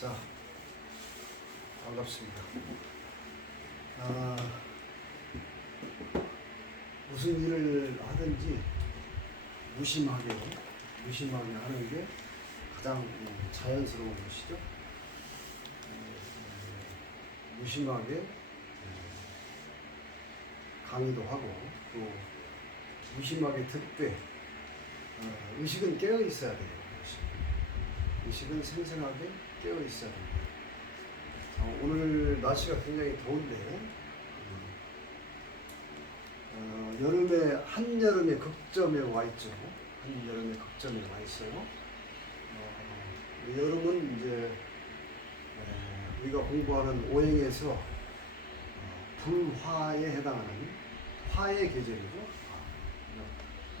자, 반갑습니다. 무슨 일을 하든지 무심하게 하는 게 가장 자연스러운 것이죠. 무심하게 강의도 하고 또 무심하게 듣되 의식은 깨어 있어야 돼요. 의식은 생생하게 깨어 있어야 됩니다. 오늘 날씨가 굉장히 더운데 한여름의 극점에 와 있죠. 한여름의 극점에 와 있어요. 여름은 이제 우리가 공부하는 오행에서 불화에 해당하는 화의 계절이죠.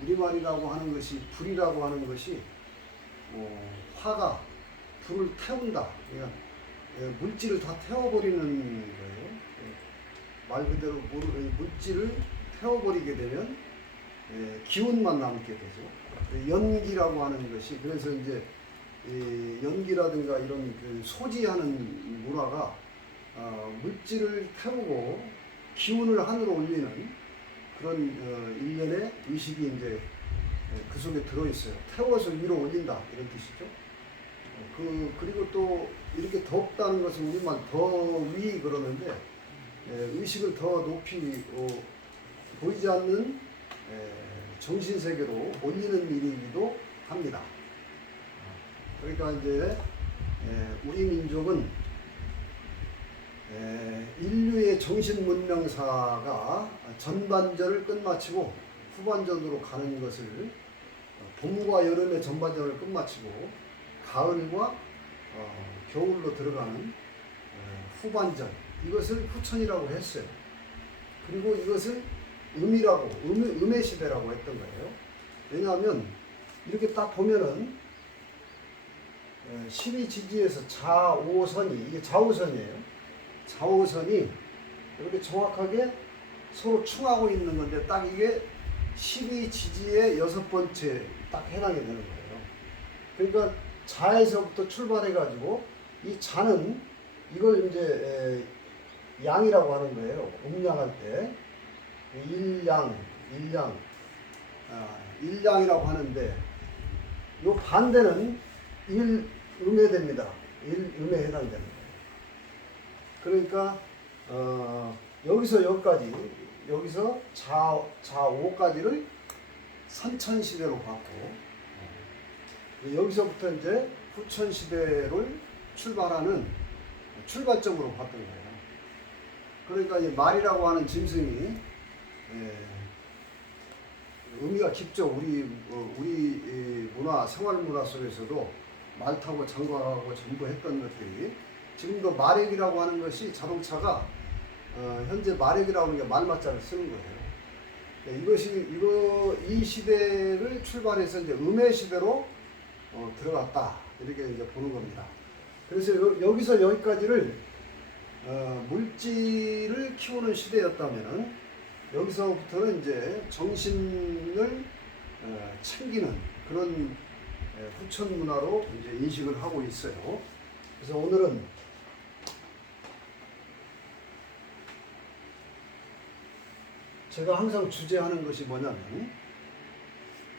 우리말이라고 하는 것이 불이라고 하는 것이 화가 불을 태운다. 그러니까 물질을 다 태워버리는 거예요. 말 그대로 물질을 태워버리게 되면 기운만 남게 되죠. 연기라고 하는 것이 그래서 이제 연기라든가 이런 그 소지하는 문화가 물질을 태우고 기운을 하늘로 올리는 그런 일련의 의식이 이제 그 속에 들어있어요. 태워서 위로 올린다 이런 뜻이죠. 그리고 또 이렇게 덥다는 것은 우리만 더위 그러는데 의식을 더 높이 보이지 않는 정신세계로 올리는 일이기도 합니다. 그러니까 이제 우리 민족은 인류의 정신문명사가 전반전을 끝마치고 후반전으로 가는 것을 봄과 여름의 전반전을 끝마치고 가을과 겨울로 들어가는 후반전 이것을 후천이라고 했어요. 그리고 이것을 음의 시대라고 했던 거예요. 왜냐하면 이렇게 딱 보면은 12지지에서 좌오선이 이게 좌우선이에요. 좌우선이 이렇게 정확하게 서로 충하고 있는 건데 딱 이게 12지지의 6번째 딱 해당이 되는 거예요. 그러니까 자에서부터 출발해 가지고 이 자는 이걸 이제 양이라고 하는 거예요. 음양할 때 일양이라고 하는데 요 반대는 일음에 됩니다. 일음에 해당되는 거예요. 그러니까 여기서 여기까지 여기서 좌오까지를 선천시대로 봤고 여기서부터 이제 후천시대를 출발하는 출발점으로 봤던 거예요. 그러니까 이 말이라고 하는 짐승이 의미가 깊죠. 우리 문화, 생활문화 속에서도 말 타고 장ጓ하고 전부 했던 것들이 지금도 마력이라고 하는 것이 자동차가 현재 마력이라고 하는 게 말맞자를 쓰는 거예요. 이 시대를 출발해서 이제 음의 시대로 들어갔다 이렇게 이제 보는 겁니다. 그래서 여기서 여기까지를 물질을 키우는 시대였다면은 여기서부터는 이제 정신을 챙기는 그런 후천 문화로 이제 인식을 하고 있어요. 그래서 오늘은 제가 항상 주제하는 것이 뭐냐면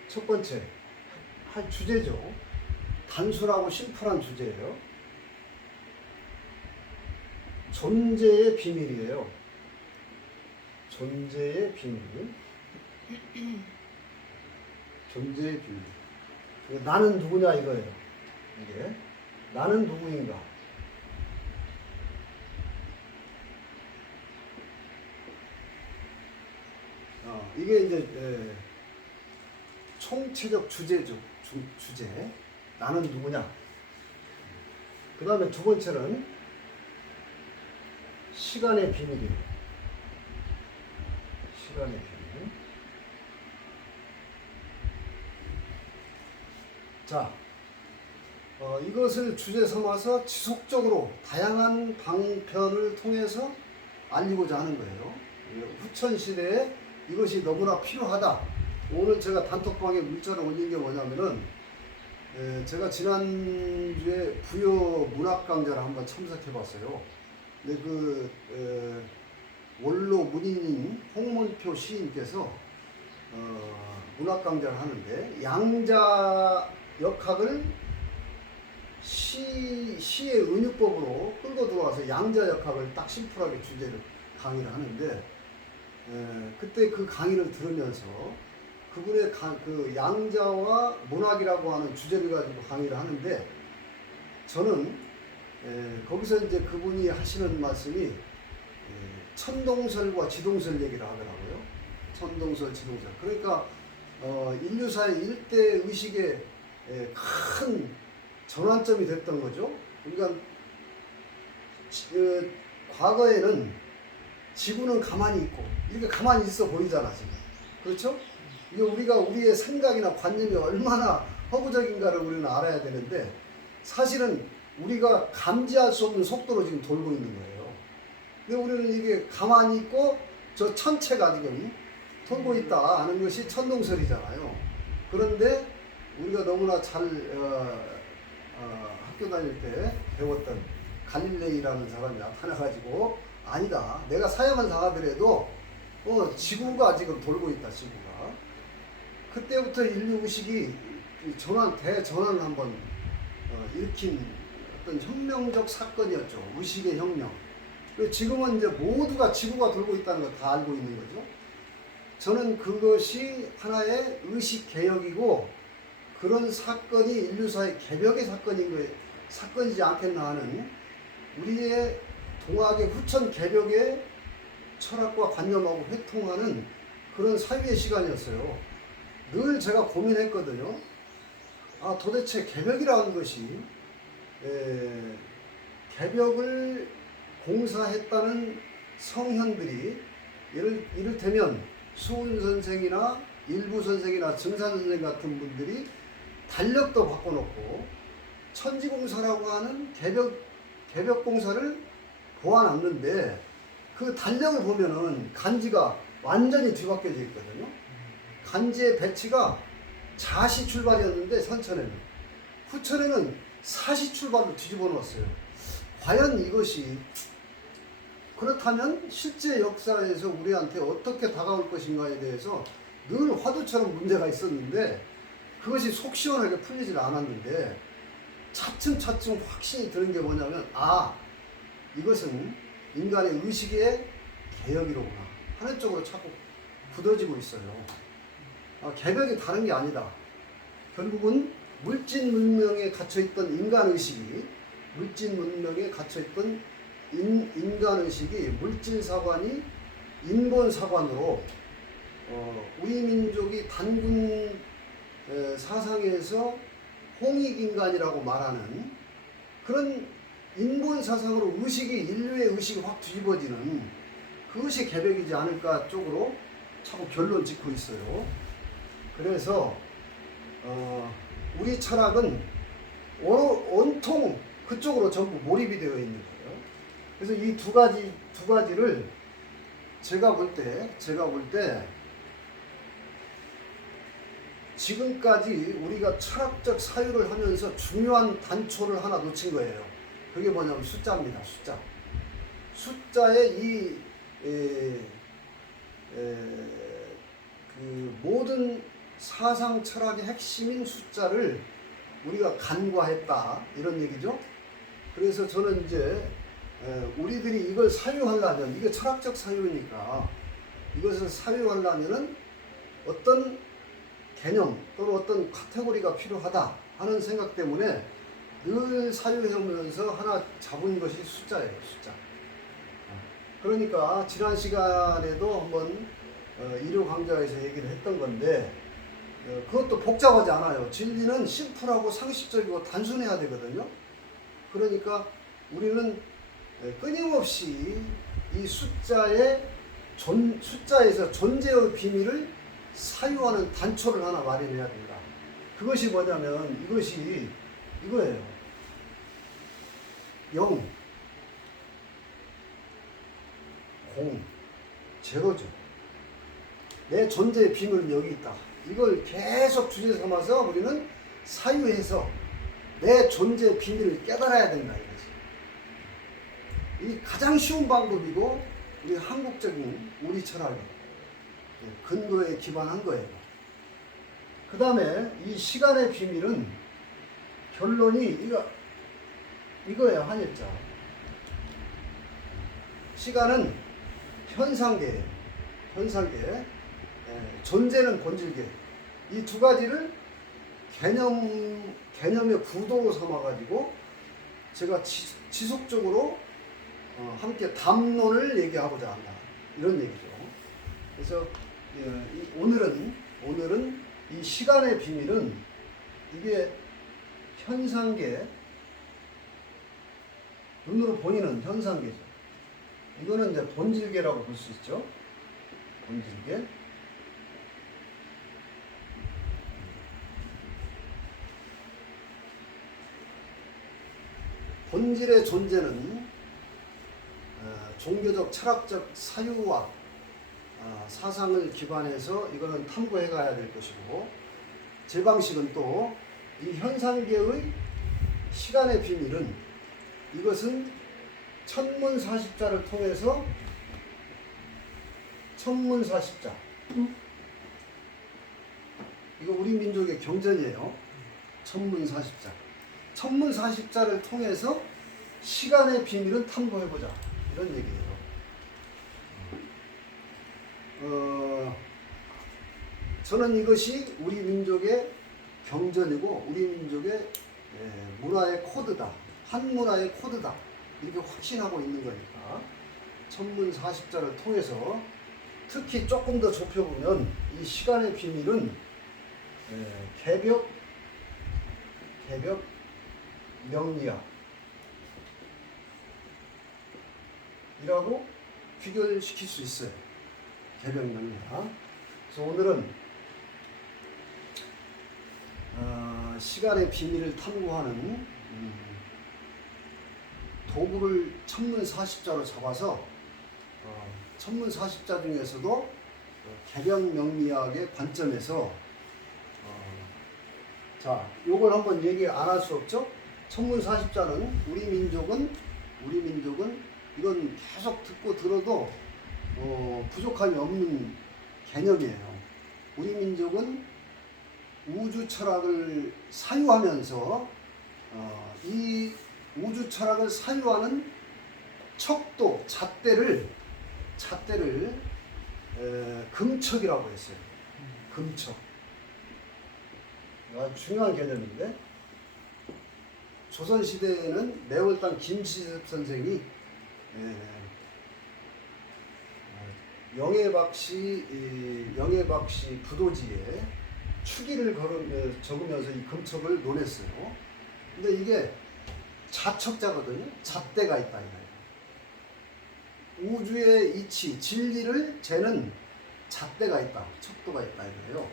첫 번째 할 주제죠. 단순하고 심플한 주제예요. 존재의 비밀이에요. 존재의 비밀. 존재의 비밀. 나는 누구냐 이거예요. 이게 나는 누구인가. 이게 이제 총체적 주제죠. 주제. 나는 누구냐. 그 다음에 두 번째는 시간의 비밀이에요. 시간의 비밀. 자, 이것을 주제 삼아서 지속적으로 다양한 방편을 통해서 알리고자 하는 거예요. 후천 시대에 이것이 너무나 필요하다. 오늘 제가 단톡방에 문자를 올린 게 뭐냐면은 제가 지난주에 부여 문학 강좌를 한번 참석해 봤어요. 근데 원로 문인인 홍문표 시인께서 문학 강좌를 하는데 양자 역학을 시의 은유법으로 끌고 들어와서 양자 역학을 딱 심플하게 주제를 강의를 하는데 그때 그 강의를 들으면서 그분의 그 양자와 문학이라고 하는 주제를 가지고 강의를 하는데 저는 거기서 이제 그분이 하시는 말씀이 천동설과 지동설 얘기를 하더라고요. 천동설, 지동설. 그러니까 인류사의 일대 의식의 큰 전환점이 됐던 거죠. 그러니까 과거에는 지구는 가만히 있고 이렇게 가만히 있어 보이잖아 지금. 그렇죠? 이게 우리가 우리의 생각이나 관념이 얼마나 허구적인가를 우리는 알아야 되는데 사실은 우리가 감지할 수 없는 속도로 지금 돌고 있는 거예요. 근데 우리는 이게 가만히 있고 저 천체가 지금 돌고 있다 하는 것이 천동설이잖아요. 그런데 우리가 너무나 잘 학교 다닐 때 배웠던 갈릴레이라는 사람이 나타나가지고 아니다. 내가 사형을 당하더라도 지구가 지금 돌고 있다. 지구가. 그때부터 인류 의식이 대전환을 한번 일으킨 어떤 혁명적 사건이었죠. 의식의 혁명. 지금은 이제 모두가 지구가 돌고 있다는 걸 다 알고 있는 거죠. 저는 그것이 하나의 의식 개혁이고 그런 사건이 인류사의 개벽의 사건이지 않겠나 하는 우리의 동학의 후천 개벽의 철학과 관념하고 회통하는 그런 사유의 시간이었어요. 늘 제가 고민했거든요. 도대체 개벽이라는 것이 개벽을 공사했다는 성현들이 이를테면 수훈 선생이나 일부 선생이나 증산 선생 같은 분들이 달력도 바꿔놓고 천지공사라고 하는 개벽 공사를 보아놨는데 그 달력을 보면은 간지가 완전히 뒤바뀌어져 있거든요. 간지의 배치가 자시 출발이었는데 선천에는 후천에는 사시 출발로 뒤집어 놓았어요. 과연 이것이 그렇다면 실제 역사에서 우리한테 어떻게 다가올 것인가에 대해서 늘 화두처럼 문제가 있었는데 그것이 속 시원하게 풀리질 않았는데 차츰차츰 확신이 드는 게 뭐냐면 이것은 인간의 의식의 개혁이로구나 하는 쪽으로 자꾸 굳어지고 있어요. 개벽이 다른 게 아니다. 결국은 물질 문명에 갇혀있던 인간의식이 물질사관이 인본사관으로 우리 민족이 단군 사상에서 홍익인간이라고 말하는 그런 인본사상으로 인류의 의식이 확 뒤집어지는 그것이 개벽이지 않을까 쪽으로 자꾸 결론 짓고 있어요. 그래서 우리 철학은 온통 그쪽으로 전부 몰입이 되어 있는 거예요. 그래서 이 두 가지를 제가 볼 때 지금까지 우리가 철학적 사유를 하면서 중요한 단초를 하나 놓친 거예요. 그게 뭐냐면 숫자입니다. 숫자의 그 모든 사상 철학의 핵심인 숫자를 우리가 간과했다 이런 얘기죠. 그래서 저는 이제 우리들이 이걸 사유하려면 이게 철학적 사유니까 이것을 사유하려면은 어떤 개념 또는 어떤 카테고리가 필요하다 하는 생각 때문에 늘 사유해오면서 하나 잡은 것이 숫자예요. 숫자. 그러니까 지난 시간에도 한번 일요 강좌에서 얘기를 했던 건데 그것도 복잡하지 않아요. 진리는 심플하고 상식적이고 단순해야 되거든요. 그러니까 우리는 끊임없이 이 숫자에서 존재의 비밀을 사유하는 단초를 하나 마련해야 된다. 그것이 뭐냐면 이거예요. 0, 0, 제로죠. 내 존재의 비밀은 여기 있다. 이걸 계속 주제 삼아서 우리는 사유해서 내 존재 비밀을 깨달아야 된다 이거지. 이 가장 쉬운 방법이고 우리 한국적인 우리 철학의 근거에 기반한 거예요. 그 다음에 이 시간의 비밀은 결론이 이거예요. 한일자. 시간은 현상계예요. 현상계. 존재는 본질계. 이 두 가지를 개념의 구도로 삼아가지고 제가 지속적으로 함께 담론을 얘기하고자 한다. 이런 얘기죠. 그래서 오늘은 이 시간의 비밀은 이게 현상계, 눈으로 보이는 현상계죠. 이거는 이제 본질계라고 볼 수 있죠. 본질계. 본질의 존재는 종교적, 철학적 사유와 사상을 기반해서 이거는 탐구해 가야 될 것이고, 제 방식은 또 이 현상계의 시간의 비밀은 이것은 천문사십자를 통해서 천문사십자, 이거 우리 민족의 경전이에요. 천문사십자. 천문사십자를 통해서 시간의 비밀은 탐구해보자. 이런 얘기예요. 저는 이것이 우리 민족의 경전이고 우리 민족의 문화의 코드다. 한 문화의 코드다. 이렇게 확신하고 있는 거니까 천문사십자를 통해서 특히 조금 더 좁혀보면 이 시간의 비밀은 개벽 명리학 이라고 귀결시킬 수 있어요. 개벽 명리학. 그래서 오늘은 시간의 비밀을 탐구하는 도구를 천문사십자로 잡아서 천문사십자 중에서도 개벽 명리학의 관점에서 자, 요걸 한번 얘기 안 할 수 없죠? 천문사십자는 우리 민족은 이건 계속 듣고 들어도 부족함이 없는 개념이에요. 우리 민족은 우주 철학을 사유하면서 이 우주 철학을 사유하는 척도, 잣대를 금척이라고 했어요. 금척. 아주 중요한 개념인데, 조선시대에는 매월당 김시섭 선생이 영해박씨 부도지에 추기를 적으면서 이 금척을 논했어요. 근데 이게 자척자거든요. 잣대가 있다 이거예요. 우주의 이치, 진리를 재는 잣대가 있다, 척도가 있다 이거예요.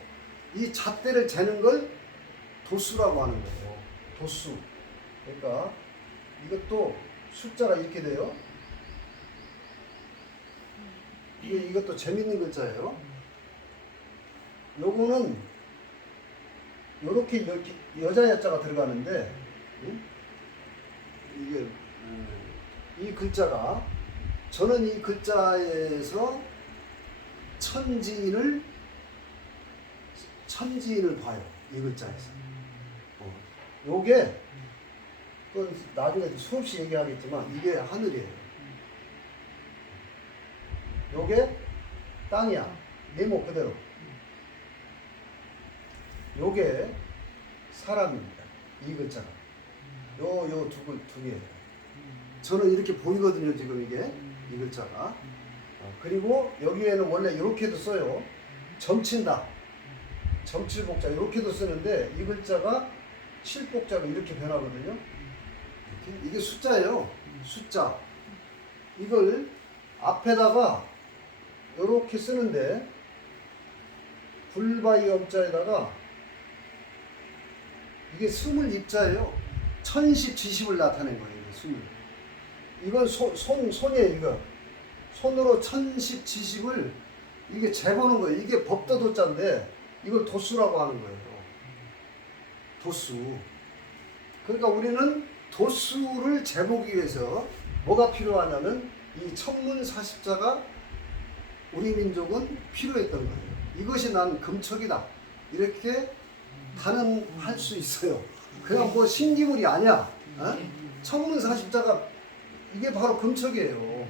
이 잣대를 재는 걸 도수라고 하는 거예요. 도수. 그러니까 이것도 숫자가 이렇게 돼요. 이것도 재밌는 글자예요. 요거는 요렇게 여자 야자가 들어가는데, 이게 이 글자가, 저는 이 글자에서 천지인을 봐요. 이 글자에서. 요게 또 나중에 수없이 얘기하겠지만 이게 하늘이에요. 요게 땅이야. 네모 그대로. 요게 사람입니다. 이 글자가. 요 두 개예요. 저는 이렇게 보이거든요, 지금 이게. 이 글자가. 그리고 여기에는 원래 이렇게도 써요. 점친다. 점칠복자 이렇게도 쓰는데 이 글자가 칠복자로 이렇게 변하거든요. 이렇게. 이게 숫자예요. 숫자. 이걸 앞에다가 이렇게 쓰는데 불바이 엄자에다가 이게 스물 입자예요. 천십 지십을 나타낸 거예요. 스물. 이건 손이에요. 이거 손으로 천십 지십을 이게 재보는 거예요. 이게 법도도자인데 이걸 도수라고 하는 거예요. 도수. 그러니까 우리는 도수를 재보기 위해서 뭐가 필요하냐면 이 천문사십자가 우리 민족은 필요했던 거예요. 이것이 난 금척이다. 이렇게 단언할 수 있어요. 그냥 뭐 신기물이 아니야. 어? 천문사십자가 이게 바로 금척이에요.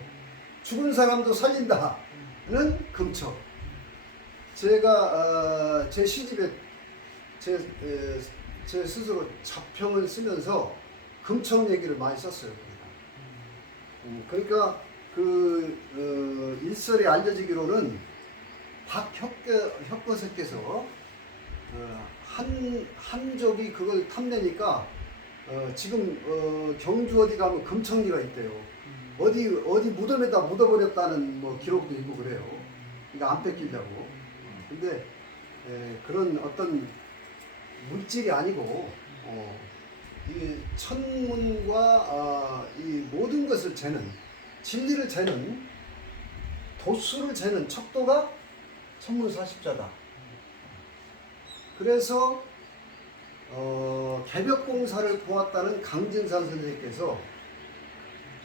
죽은 사람도 살린다는 금척. 제가 제 시집에 제 스스로 자평을 쓰면서 금척 얘기를 많이 썼어요. 그러니까 그 일설에 알려지기로는 박혁거세께서 한족이 그걸 탐내니까 지금 경주 어디 가면 금척리가 있대요. 어디 무덤에다 묻어버렸다는 뭐 기록도 있고 그래요. 그러니까 안 뺏기려고. 근데 그런 어떤 물질이 아니고 이 천문과 이 모든 것을 재는, 진리를 재는, 도수를 재는 척도가 천문사십자다. 그래서 개벽공사를 보았다는 강진산 선생님께서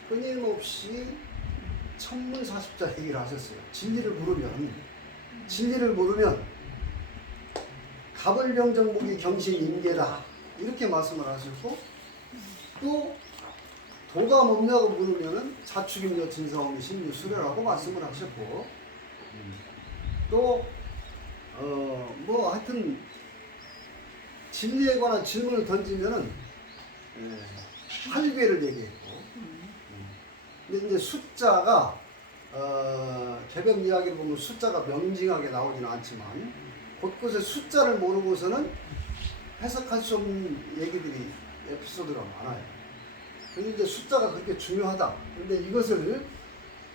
끊임없이 천문사십자 얘기를 하셨어요. 진리를 모르면 가불병정목이 경신임계다 이렇게 말씀을 하셨고, 또 도가 뭐냐고 물으면은 자축임여 진사오미 신유수려라고 말씀을 하셨고, 또 뭐 하여튼 진리에 관한 질문을 던지면은 활괴를 얘기했고, 근데 이제 숫자가 개벽 이야기를 보면 숫자가 명징하게 나오지는 않지만 곳곳에 숫자를 모르고서는 해석할 수 없는 얘기들이 에피소드가 많아요. 그래서 이제 숫자가 그렇게 중요하다. 근데 이것을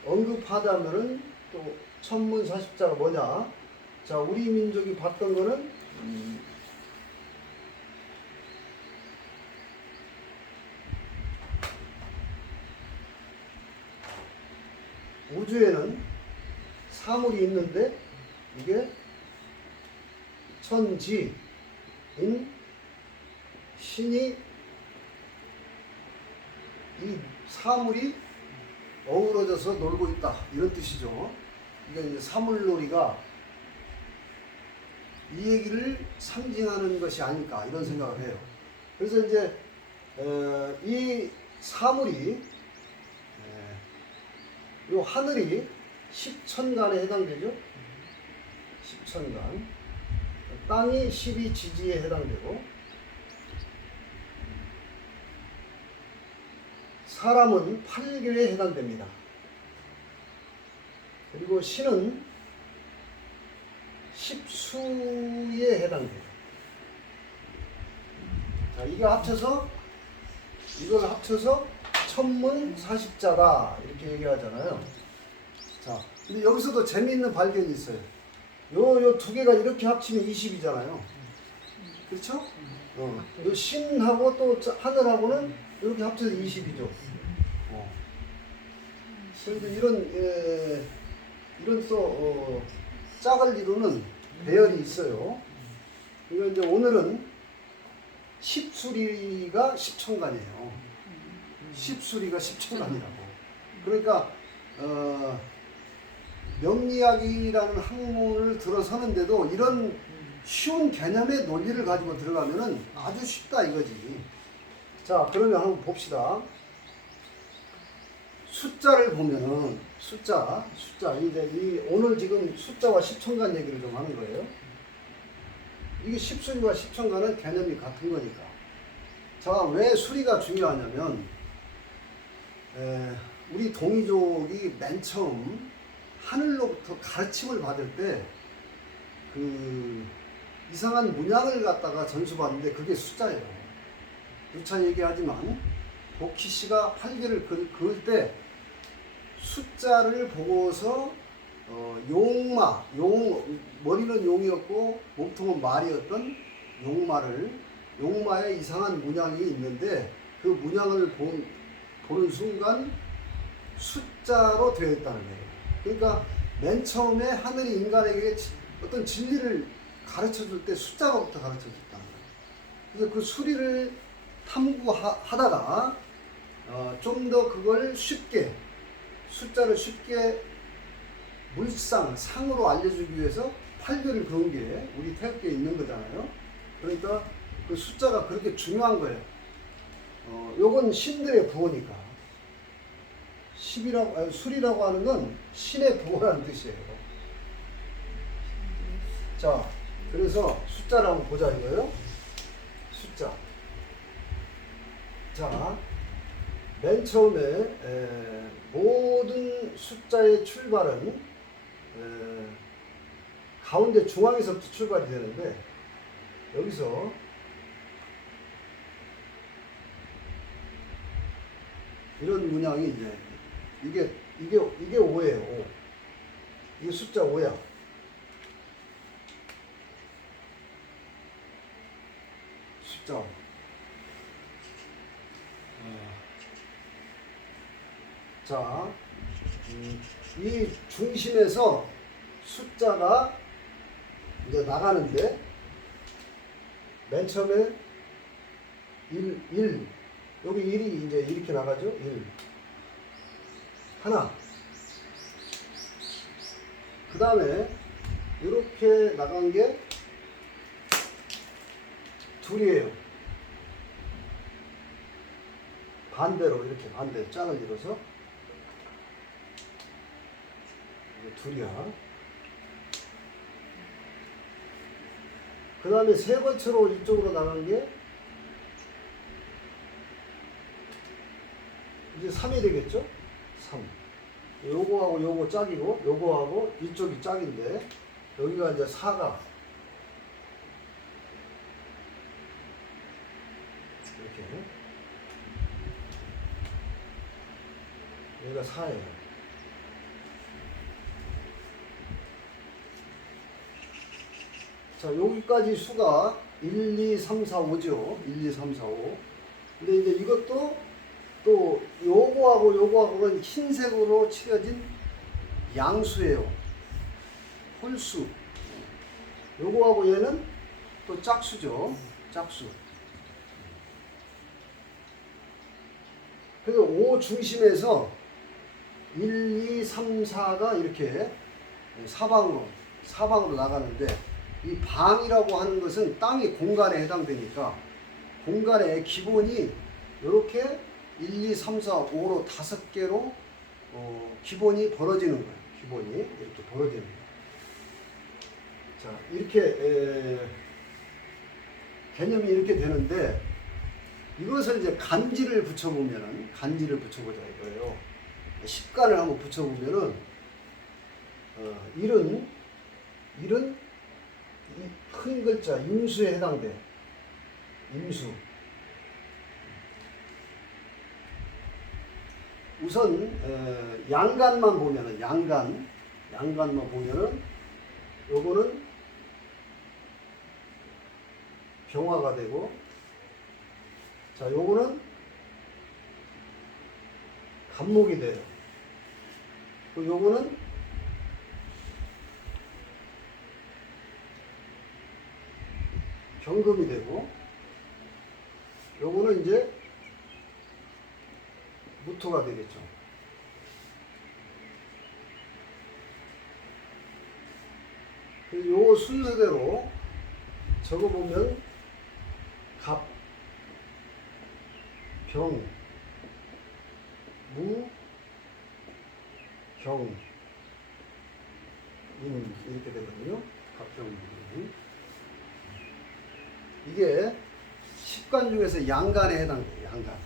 언급하자면은 또 천문사십자가 뭐냐? 자, 우리 민족이 봤던 거는 우주에는 사물이 있는데 이게 천지인 신이 이 사물이 어우러져서 놀고 있다 이런 뜻이죠. 이게 이제 사물놀이가 이 얘기를 상징하는 것이 아닐까 이런 생각을 해요. 그래서 이제 이 사물이 요 하늘이 10천간에 해당되죠. 10천간. 땅이 12지지에 해당되고, 사람은 8개에 해당됩니다. 그리고 신은 10수에 해당돼요. 자, 이걸 합쳐서 천문사십자다 이렇게 얘기하잖아요. 자, 근데 여기서도 재미있는 발견이 있어요. 요 두 개가 이렇게 합치면 20이잖아요. 그렇죠? 요 신하고 또 하늘하고는 이렇게 합쳐서 20이죠. 그런데 이런 또 짝을 이루는 배열이 있어요. 이거 이제 오늘은 10수리가 10천간이에요. 10수리가 10천간이라고. 그러니까 명리학이라는 학문을 들어서는데도 이런 쉬운 개념의 논리를 가지고 들어가면은 아주 쉽다 이거지. 자, 그러면 한번 봅시다. 숫자를 보면은 숫자 이제 오늘 지금 숫자와 10천간 얘기를 좀 하는 거예요. 이게 10수리와 10천간은 개념이 같은 거니까. 자, 왜 수리가 중요하냐면 우리 동이족이 맨 처음 하늘로부터 가르침을 받을 때 그 이상한 문양을 갖다가 전수받는데 그게 숫자예요. 누차 얘기하지만 복희 씨가 활개를 그을 때 숫자를 보고서 머리는 용이었고 몸통은 말이었던 용마에 이상한 문양이 있는데 그 문양을 보는 순간 숫자로 되어 있다는 거예요. 그러니까 맨 처음에 하늘이 인간에게 어떤 진리를 가르쳐 줄 때 숫자로부터 가르쳐 줬다는 거예요. 그래서 그 수리를 탐구하다가 좀 더 그걸 쉽게 숫자를 쉽게 상으로 알려주기 위해서 8별을 그은 게 우리 태극기에 있는 거잖아요. 그러니까 그 숫자가 그렇게 중요한 거예요. 요건 신들의 부호니까. 술이라고 하는 건 신의 부호라는 뜻이에요. 자, 그래서 숫자를 한번 보자 이거요. 숫자. 자, 맨 처음에 모든 숫자의 출발은 가운데 중앙에서부터 출발이 되는데, 여기서 이런 문양이 이제 이게 5예요. 5. 이게 숫자 5야. 숫자 5. 자, 이 중심에서 숫자가 이제 나가는데, 맨 처음에 1, 여기 1이 이제 이렇게 나가죠? 1. 하나. 그 다음에 이렇게 나간 게 둘이에요. 반대로 이렇게 반대 짝을 이뤄서 이게 둘이야. 그 다음에 세 번째로 이쪽으로 나간 게 이제 3이 되겠죠? 3. 요거하고 요거 짝이고, 요거하고 이쪽이 짝인데, 여기가 이제 4가 이렇게, 여기가 4예요. 자, 여기까지 수가 1, 2, 3, 4, 5죠. 1, 2, 3, 4, 5. 근데 이제 이것도 또 요거하고는 흰색으로 칠해진 양수예요. 홀수. 요거하고 얘는 또 짝수죠. 짝수. 그래서 5 중심에서 1, 2, 3, 4가 이렇게 사방으로 나가는데, 이 방이라고 하는 것은 땅이 공간에 해당되니까 공간의 기본이 이렇게 1, 2, 3, 4, 5로 5개로 기본이 벌어지는 거예요. 기본이 이렇게 벌어지는 거예요. 자, 이렇게 개념이 이렇게 되는데, 이것을 이제 간지를 붙여보자 이거예요. 식간을 한번 붙여보면은, 1은 이 큰 글자 임수에 해당돼. 임수. 우선 양간만 보면은 양간만 보면은 요거는 병화가 되고, 자, 요거는 간목이 돼요. 그리고 요거는 경금이 되고, 요거는 이제 무토가 되겠죠. 요 순서대로 적어보면 갑, 병, 무, 경, 인 이렇게 되거든요. 갑, 병, 무. 이게 식간 중에서 양간에 해당돼요. 양간.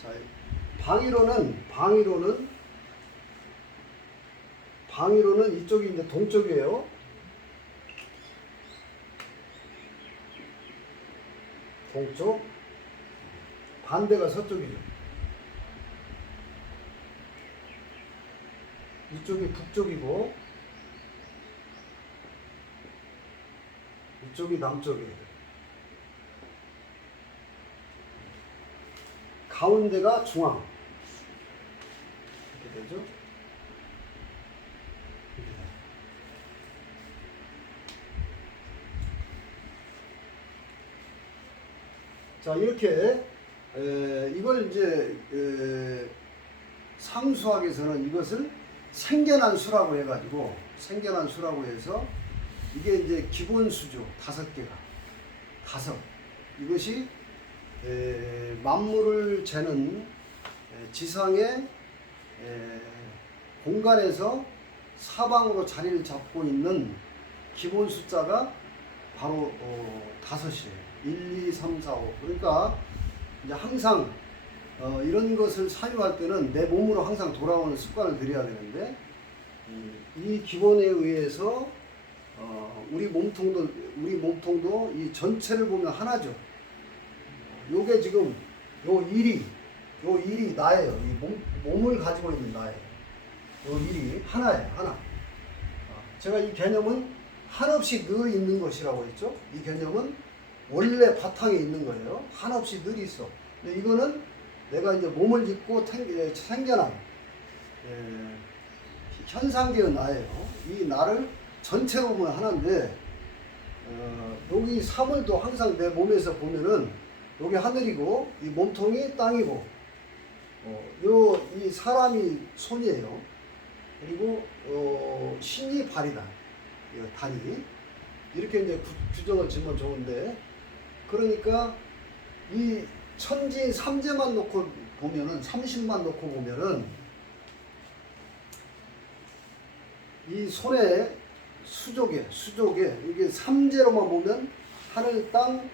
자, 방위로는 이쪽이 이제 동쪽이에요. 동쪽. 반대가 서쪽이죠. 이쪽이 북쪽이고, 이쪽이 남쪽이에요. 가운데가 중앙. 이렇게 되죠. 자, 이렇게 이걸 이제 상수학에서는 이것을 생겨난 수라고 해가지고, 생겨난 수라고 해서 이게 이제 기본 수죠. 5개가. 5. 이것이 만물을 재는 지상의 공간에서 사방으로 자리를 잡고 있는 기본 숫자가 바로 5이에요. 1, 2, 3, 4, 5. 그러니까 이제 항상 이런 것을 사유할 때는 내 몸으로 항상 돌아오는 습관을 들여야 되는데, 이 기본에 의해서 우리 몸통도 이 전체를 보면 하나죠. 요게 지금 요 일이 나예요. 이 몸을 가지고 있는 나예요. 요 일이 하나예요. 하나. 제가 이 개념은 한없이 늘 있는 것이라고 했죠. 이 개념은 원래 바탕에 있는 거예요. 한없이 늘 있어. 근데 이거는 내가 이제 몸을 짓고 생겨난 현상계의 나예요. 이 나를 전체로 보면 하나인데, 여기 3을도 항상 내 몸에서 보면은 여기 하늘이고 이 몸통이 땅이고, 이 사람이 손이에요. 그리고 신이 발이다. 다리. 이렇게 이제 규정을 지으면 좋은데, 그러니까 이 천지 삼재만 놓고 보면은, 30만 놓고 보면은 이 손에 수족에 이게 삼재로만 보면 하늘, 땅,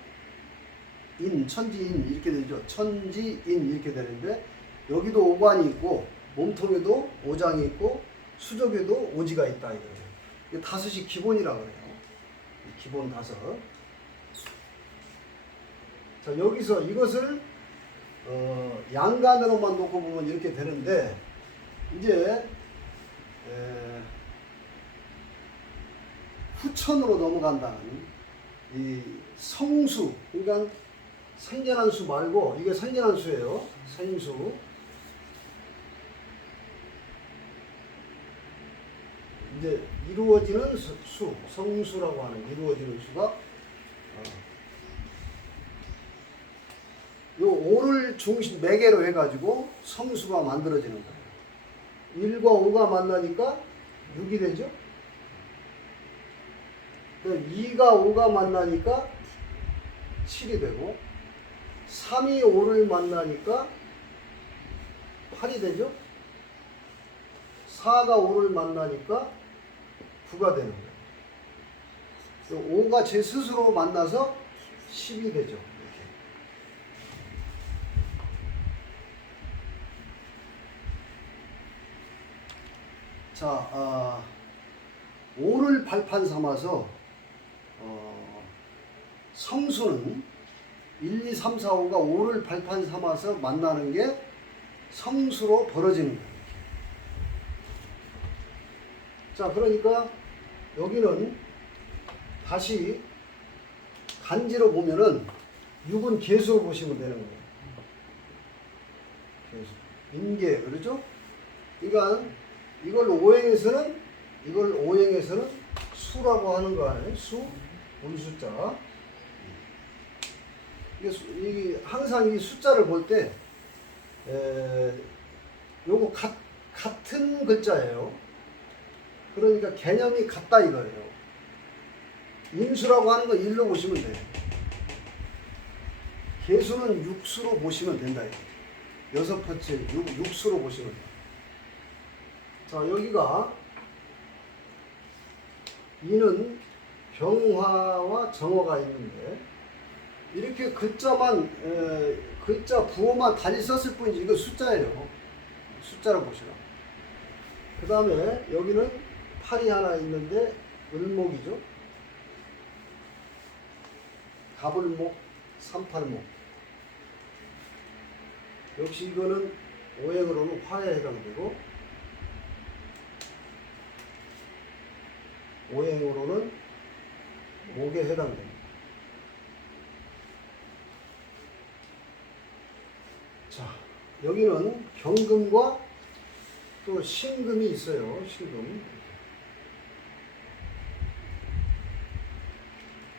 인, 천지인 이렇게 되죠. 천지인 이렇게 되는데, 여기도 오관이 있고 몸통에도 오장이 있고 수족에도 오지가 있다 이거예요. 이게 5이 기본이라 그래요. 기본 5. 자, 여기서 이것을 양간으로만 놓고 보면 이렇게 되는데, 이제 후천으로 넘어간다는 이 성수, 그러니까 생겨난 수 말고, 이게 생겨난 수예요. 생수. 이제 이루어지는 수, 성수라고 하는 이루어지는 수가 요 5를 중심 매개로 해가지고 성수가 만들어지는 거예요. 1과 5가 만나니까 6이 되죠. 2가 5가 만나니까 7이 되고, 3이 5를 만나니까 8이 되죠. 4가 5를 만나니까 9가 되는 거예요. 5가 제 스스로 만나서 10이 되죠. 이렇게. 자, 5를 발판 삼아서 성수는 1, 2, 3, 4, 5가 5를 발판 삼아서 만나는 게 성수로 벌어지는 거예요. 자, 그러니까 여기는 다시 간지로 보면은 6은 개수로 보시면 되는 거예요. 개수. 인계, 그렇죠? 그러니까 이걸 오행에서는 수라고 하는 거 아니에요? 수, 우리 숫자. 이게 항상 이 숫자를 볼 때 요거 같은 글자예요. 그러니까 개념이 같다 이거예요. 인수라고 하는 거 1로 보시면 돼요. 개수는 육수로 보시면 된다. 6번째 육수로 보시면 돼요. 자, 여기가 이는 병화와 정화가 있는데, 이렇게 글자만 글자 부호만 달리 썼을 뿐이지 이거 숫자예요. 숫자로 보시라. 그 다음에 여기는 팔이 하나 있는데 을목이죠. 갑을목, 삼팔목. 역시 이거는 오행으로는 화에 해당되고, 오행으로는 목에 해당됩니다. 자, 여기는 경금과 또 신금이 있어요. 신금.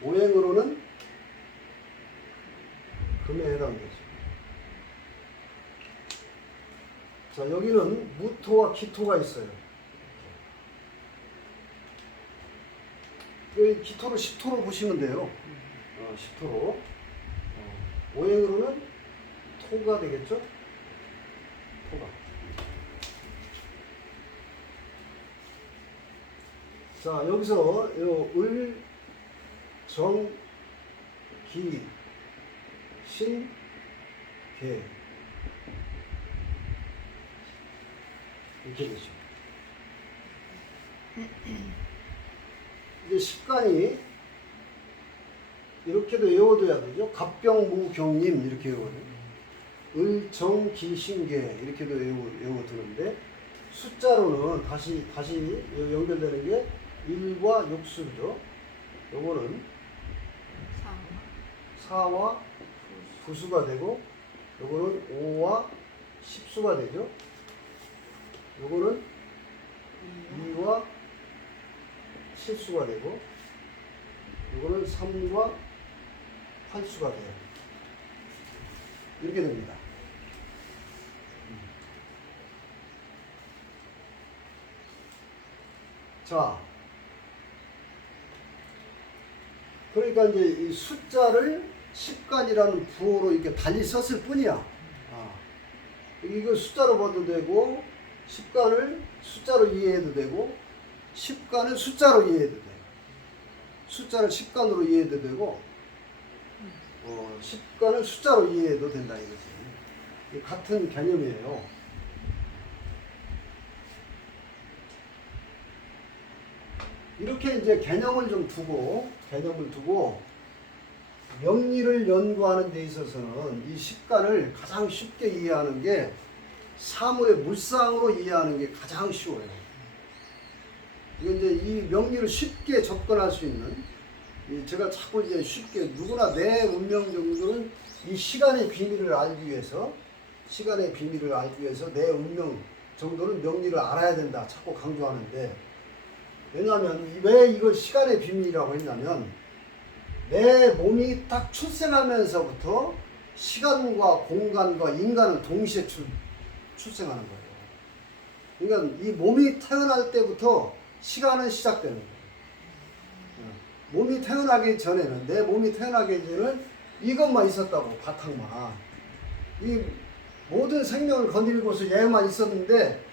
오행으로는 금에 해당되죠. 자, 여기는 무토와 기토가 있어요. 이 기토를 10토로 보시면 돼요. 10토로. 오행으로는 토가 되겠죠? 토가. 자, 여기서 요 을, 정, 기, 신, 개. 이렇게 되죠. 이제 식간이 이렇게도 외워둬야 되죠. 갑병무경님 이렇게 외워요. 을정기신계 이렇게도 외워두는데 숫자로는 다시 연결되는 게 1과 6수죠. 요거는 4와 9수가 되고 요거는 5와 10수가 되죠. 요거는 2와 7수가 되고 요거는 3과 8수가 돼요. 이렇게 됩니다. 자, 그러니까 이제 이 숫자를 십간이라는 부호로 이렇게 달리 썼을 뿐이야. 이거 숫자로 봐도 되고, 십간을 숫자로 이해해도 되고, 십간을 숫자로 이해해도 돼. 숫자를 십간으로 이해해도 되고, 십간을 숫자로 이해해도 된다 이거지. 같은 개념이에요. 이렇게 이제 개념을 두고 명리를 연구하는 데 있어서는 이 십간을 가장 쉽게 이해하는 게 사물의 물상으로 이해하는 게 가장 쉬워요. 이게 이제 이 명리를 쉽게 접근할 수 있는, 제가 자꾸 이제 쉽게 누구나 내 운명 정도는 이 시간의 비밀을 알기 위해서 내 운명 정도는 명리를 알아야 된다 자꾸 강조하는데, 왜냐하면 왜 이걸 시간의 비밀이라고 했냐면 내 몸이 딱 출생하면서부터 시간과 공간과 인간은 동시에 출생하는 거예요. 그러니까 이 몸이 태어날 때부터 시간은 시작되는 거예요. 몸이 태어나기 전에는, 내 몸이 태어나기 전에는 이것만 있었다고, 바탕만. 이 모든 생명을 거느리고서 얘만 있었는데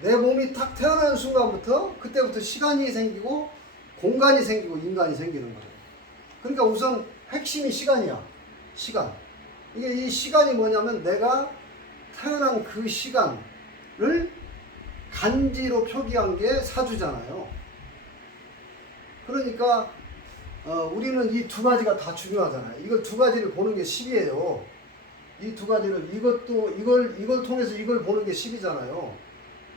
내 몸이 딱 태어나는 순간부터 그때부터 시간이 생기고 공간이 생기고 인간이 생기는 거예요. 그러니까 우선 핵심이 시간이야. 시간. 이게 이 시간이 뭐냐면 내가 태어난 그 시간을 간지로 표기한 게 사주잖아요. 그러니까 우리는 이 두 가지가 다 중요하잖아요. 이걸 두 가지를 보는 게 10이에요. 이 두 가지를 이걸 통해서 이걸 보는 게 10이잖아요.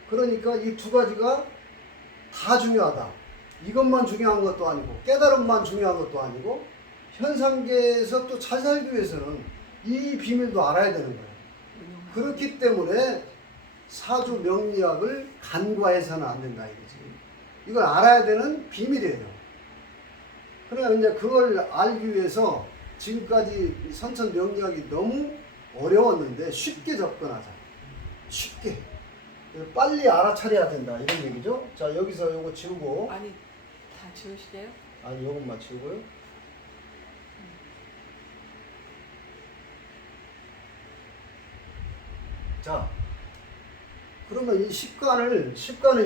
그러니까 이 두 가지가 다 중요하다. 이것만 중요한 것도 아니고 깨달음만 중요한 것도 아니고 현상계에서 또 잘 살기 위해서는 이 비밀도 알아야 되는 거예요. 그렇기 때문에 사주 명리학을 간과해서는 안 된다 이거지. 이걸 알아야 되는 비밀이에요. 그러니까 이제 그걸 알기 위해서 지금까지 선천 명리학이 너무 어려웠는데 쉽게 접근하자. 쉽게. 빨리 알아차려야 된다 이런 얘기죠. 자, 여기서 요거 지우고. 아니, 다 지우시게요? 아니, 요것만 지우고요. 자, 그러면 이 십간을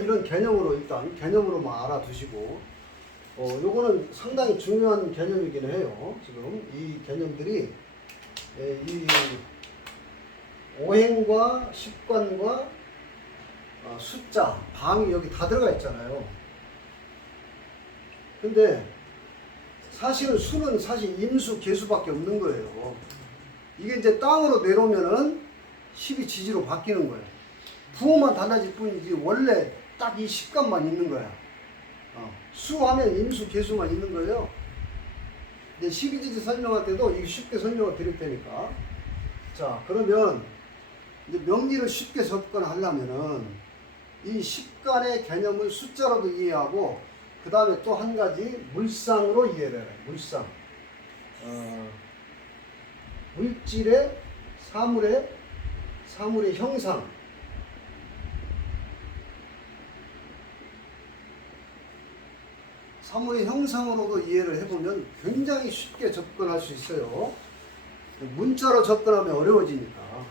이런 개념으로 일단 개념으로만 알아두시고, 요거는 상당히 중요한 개념이긴 해요. 지금 이 개념들이 이 오행과 십관과 숫자, 방이 여기 다 들어가 있잖아요. 근데 사실은 수는 사실 임수, 개수밖에 없는 거예요. 이게 이제 땅으로 내려오면은 10이 지지로 바뀌는 거예요. 부호만 달라질 뿐이지 원래 딱 이 십간만 있는 거야. 수하면 임수, 개수만 있는 거예요. 근데 12지지 설명할 때도 이거 쉽게 설명을 드릴 테니까. 자, 그러면 이제 명리를 쉽게 접근하려면은 이 십간의 개념을 숫자로도 이해하고 그 다음에 또 한 가지 물상으로 이해를 해요. 물상. 물질의 사물의 형상. 사물의 형상으로도 이해를 해보면 굉장히 쉽게 접근할 수 있어요. 문자로 접근하면 어려워지니까.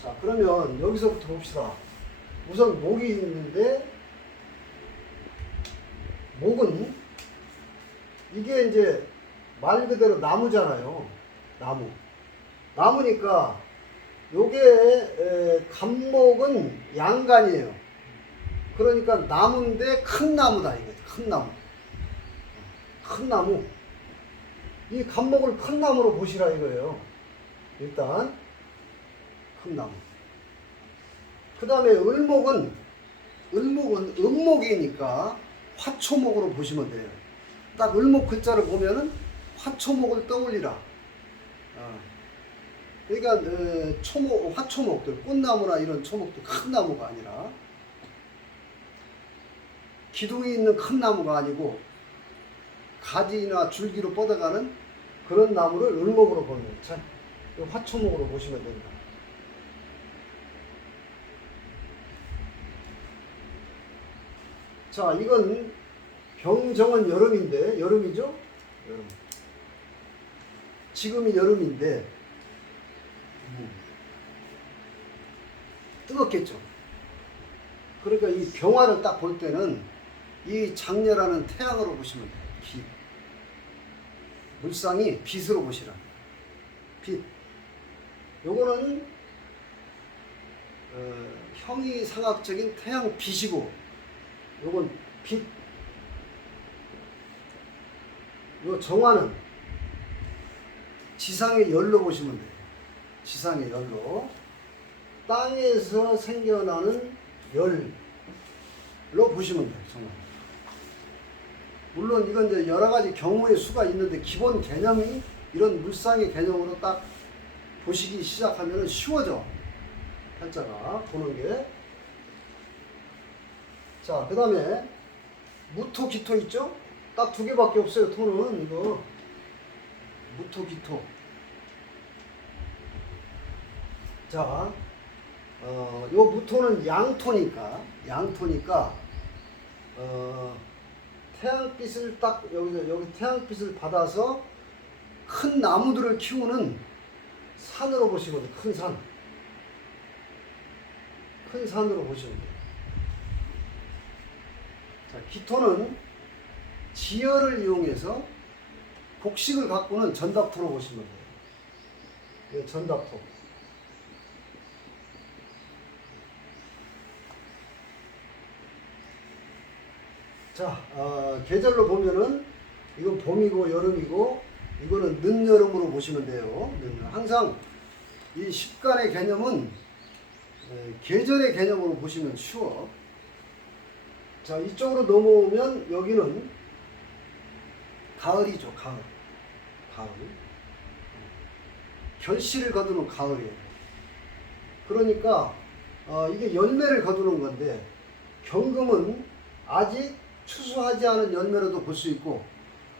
자, 그러면 여기서부터 봅시다. 우선 목이 있는데, 목은 이게 이제 말 그대로 나무잖아요. 나무니까 요게 간목은 양간이에요. 그러니까 나무인데 큰 나무다 이거죠. 큰 나무. 이 간목을 큰 나무로 보시라 이거예요. 일단 큰 나무. 그 다음에 을목은 음목이니까 화초목으로 보시면 돼요. 딱 을목 글자를 보면은 화초목을 떠올리라. 그러니까 화초목들, 꽃나무나 이런 초목도 큰 나무가 아니라, 기둥이 있는 큰 나무가 아니고 가지나 줄기로 뻗어가는 그런 나무를 을목으로 보는 거예요. 자, 화초목으로 보시면 됩니다. 자, 이건 병정은 여름인데, 여름이죠? 여름. 지금이 여름인데, 뜨겁겠죠? 그러니까 이 병화를 딱 볼 때는 이 장렬하는 태양으로 보시면 돼요. 빛. 물상이 빛으로 보시라. 빛. 요거는 형이상학적인 태양 빛이고, 요건 빛. 요 정화는 지상의 열로 보시면 돼요. 지상의 열로. 땅에서 생겨나는 열로 보시면 돼요. 정화. 물론 이건 이제 여러 가지 경우의 수가 있는데 기본 개념이 이런 물상의 개념으로 딱 보시기 시작하면 쉬워져. 팔자가 보는 게. 자, 그 다음에 무토, 기토 있죠? 딱 두 개밖에 없어요. 토는 이거 무토, 기토. 자, 요 무토는 양토니까 태양빛을 딱 여기 태양빛을 받아서 큰 나무들을 키우는 산으로 보시면 돼요. 큰 산으로 보시면 돼요. 자, 기토는 지열을 이용해서 곡식을 가꾸는 전답토로 보시면 돼요. 전답토. 자, 계절로 보면은 이건 봄이고 여름이고 이거는 늦여름으로 보시면 돼요. 항상 이 십간의 개념은 계절의 개념으로 보시면 쉬워. 자, 이쪽으로 넘어오면 여기는 가을이죠. 가을. 결실을 거두는 가을이에요. 그러니까 이게 열매를 거두는 건데, 경금은 아직 추수하지 않은 열매로도 볼 수 있고,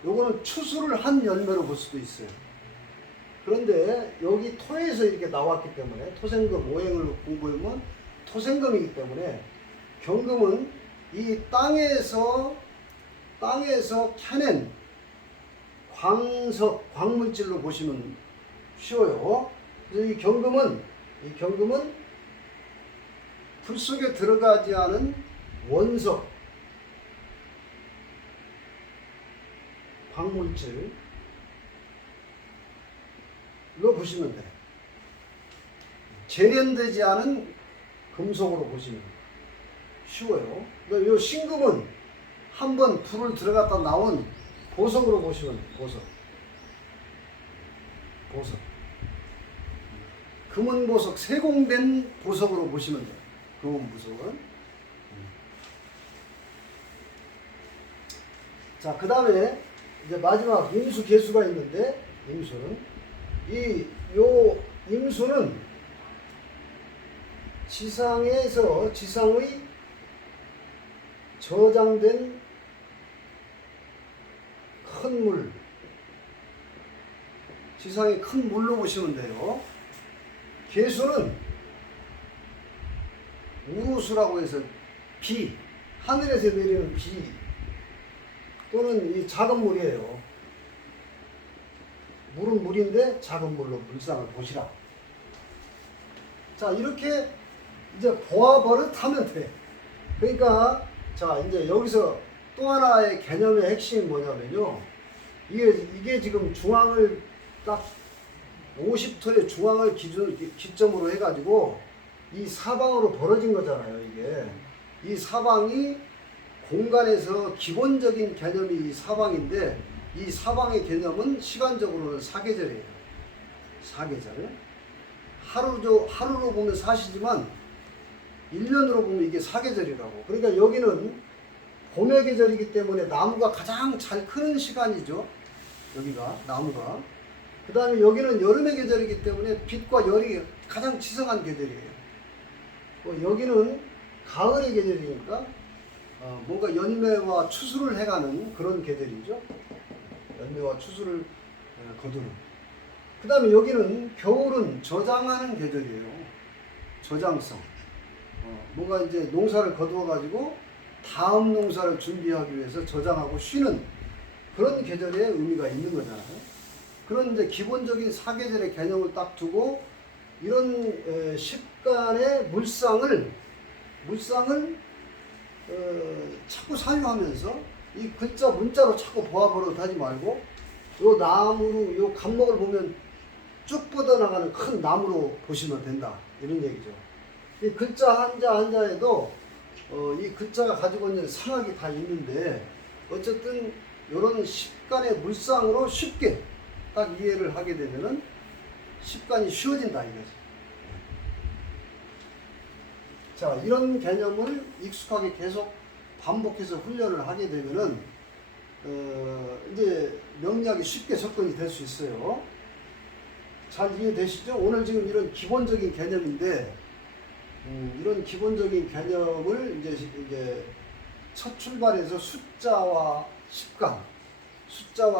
요거는 추수를 한 열매로 볼 수도 있어요. 그런데 여기 토에서 이렇게 나왔기 때문에, 토생금 오행을 공부하면 토생금이기 때문에 경금은 이 땅에서 캐낸 광물질로 보시면 쉬워요. 그래서 이 경금은 불 속에 들어가지 않은 원석, 광물질로 보시면 돼요. 재련되지 않은 금속으로 보시면 쉬워요. 그러니까 이 신금은 한번 불을 들어갔다 나온 보석으로 보시면 돼요. 보석. 금은 보석, 세공된 보석으로 보시면 돼요. 금은 보석은. 자, 그 다음에 이제 마지막 임수, 개수가 있는데, 임수는 임수는 지상의 저장된 큰 물, 지상의 큰 물로 보시면 돼요. 계수는 우루수라고 해서 비, 하늘에서 내리는 비 또는 이 작은 물이에요. 물은 물인데 작은 물로 물상을 보시라. 자, 이렇게 이제 보아버릇하면 돼. 그러니까 자, 이제 여기서 또 하나의 개념의 핵심이 뭐냐면요. 이게 지금 중앙을 딱 50토의 중앙을 기점으로 해가지고 이 사방으로 벌어진 거잖아요, 이게. 이 사방이 공간에서 기본적인 개념이 이 사방인데, 이 사방의 개념은 시간적으로는 사계절이에요. 사계절. 하루로 보면 사시지만 1년으로 보면 이게 사계절이라고. 그러니까 여기는 봄의 계절이기 때문에 나무가 가장 잘 크는 시간이죠. 여기가 나무가. 그 다음에 여기는 여름의 계절이기 때문에 빛과 열이 가장 지성한 계절이에요. 여기는 가을의 계절이니까 뭔가 열매와 추수를 해가는 그런 계절이죠. 열매와 추수를 거두는. 그 다음에 여기는 겨울은 저장하는 계절이에요. 저장성. 뭔가 이제 농사를 거두어가지고 다음 농사를 준비하기 위해서 저장하고 쉬는 그런 계절의 의미가 있는 거잖아요. 그런 이제 기본적인 사계절의 개념을 딱 두고 이런 십간의 물상을 자꾸 사유하면서 이 글자 문자로 자꾸 보아버릇 하지 말고 요 나무로 요 감목을 보면 쭉 뻗어나가는 큰 나무로 보시면 된다 이런 얘기죠. 이 글자 한자에도 이 글자가 가지고 있는 상학이 다 있는데 어쨌든 이런 십간의 물상으로 쉽게 딱 이해를 하게 되면은 십간이 쉬워진다 이거지. 자, 이런 개념을 익숙하게 계속 반복해서 훈련을 하게 되면은 이제 명리학이 쉽게 접근이 될 수 있어요. 잘 이해되시죠? 오늘 지금 이런 기본적인 개념인데 이런 기본적인 개념을 이제 첫 출발해서 숫자와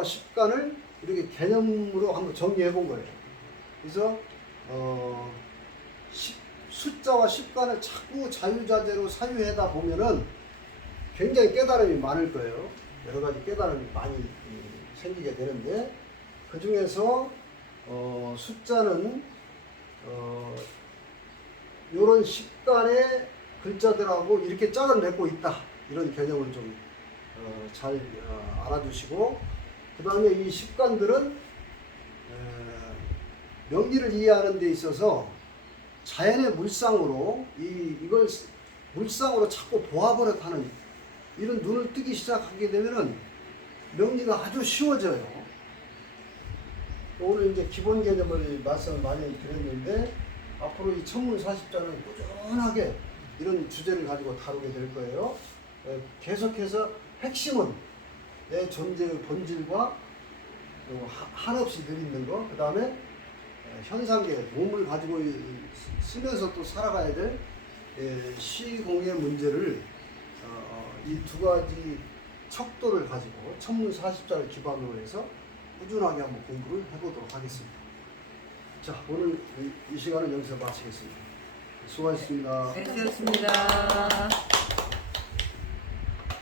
십간을 이렇게 개념으로 한번 정리해 본 거예요. 그래서 숫자와 십간을 자꾸 자유자재로 사유하다 보면은 굉장히 깨달음이 많을 거예요. 여러 가지 깨달음이 많이 생기게 되는데 그 중에서 숫자는 요런 십간의 글자들하고 이렇게 짝을 맺고 있다. 이런 개념을 좀 잘 알아두시고 그 다음에 이 십간들은 명리를 이해하는 데 있어서 자연의 물상으로 이걸 물상으로 자꾸 보아버릇하는 이런 눈을 뜨기 시작하게 되면은 명리가 아주 쉬워져요. 오늘 이제 기본 개념을 말씀을 많이 드렸는데 앞으로 이 천문사십자는 꾸준하게 이런 주제를 가지고 다루게 될 거예요. 계속해서 핵심은 내 존재의 본질과 한없이 늘 있는 거, 그 다음에 현상계, 몸을 가지고 쓰면서 또 살아가야 될 시공의 문제를 이 두 가지 척도를 가지고 천문사십자를 기반으로 해서 꾸준하게 한번 공부를 해보도록 하겠습니다. 자, 오늘 이 시간은 여기서 마치겠습니다. 수고하셨습니다. 네, 수고하셨습니다.